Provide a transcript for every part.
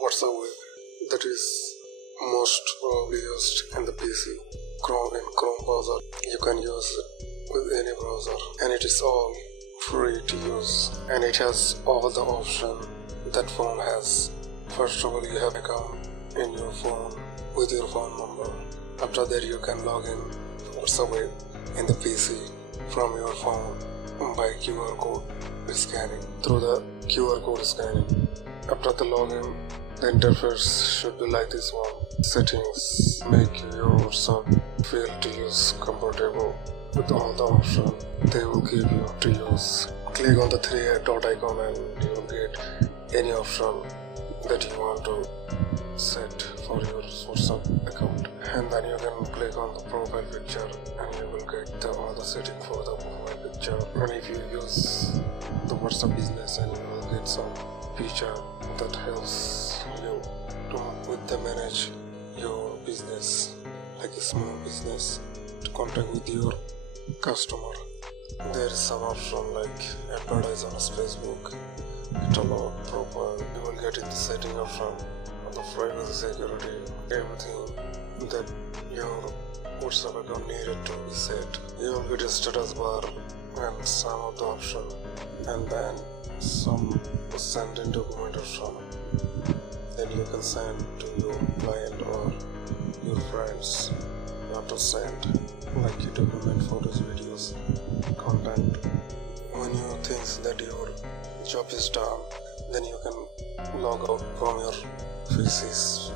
What's a web? That is most probably used in the PC. Chrome and Chrome browser. You can use it with any browser, and it is all free to use, and it has all the options that phone has. First of all, you have an account in your phone with your phone number. After that, you can log in WhatsApp web in the PC from your phone by QR code scanning through the QR code scanning. After the login, the interface should be like this one. Settings make your WhatsApp feel to use comfortable with all the options they will give you to use. Click on the three dot icon and you will get any option that you want to set for your WhatsApp account, and then you can click on the profile picture and you will get all the setting for the profile picture. And if you use the WhatsApp business, and you will get some feature that helps you to manage your business, like a small business, to contact with your customer. There is some option like advertise on Facebook, catalog, profile. You will get in the setting option on the privacy, security, everything that your WhatsApp account needed to be set. You will get a status bar and some of the option, and then some send in document option. Then you can send to your client or your friends. You have to send like your document, photos, videos, content. When you think that your job is done, then you can log out from your PC's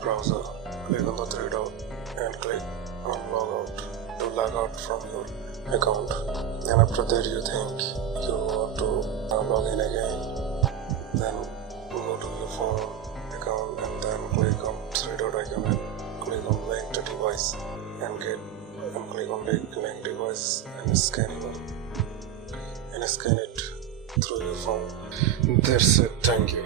browser. Click on the three dot and click on log out to log out from your account. And after that, you think you want to log in again, then go to your phone account and then click on three dot icon and click on link to device and click on link device and scan it through your phone. That's it. Thank you.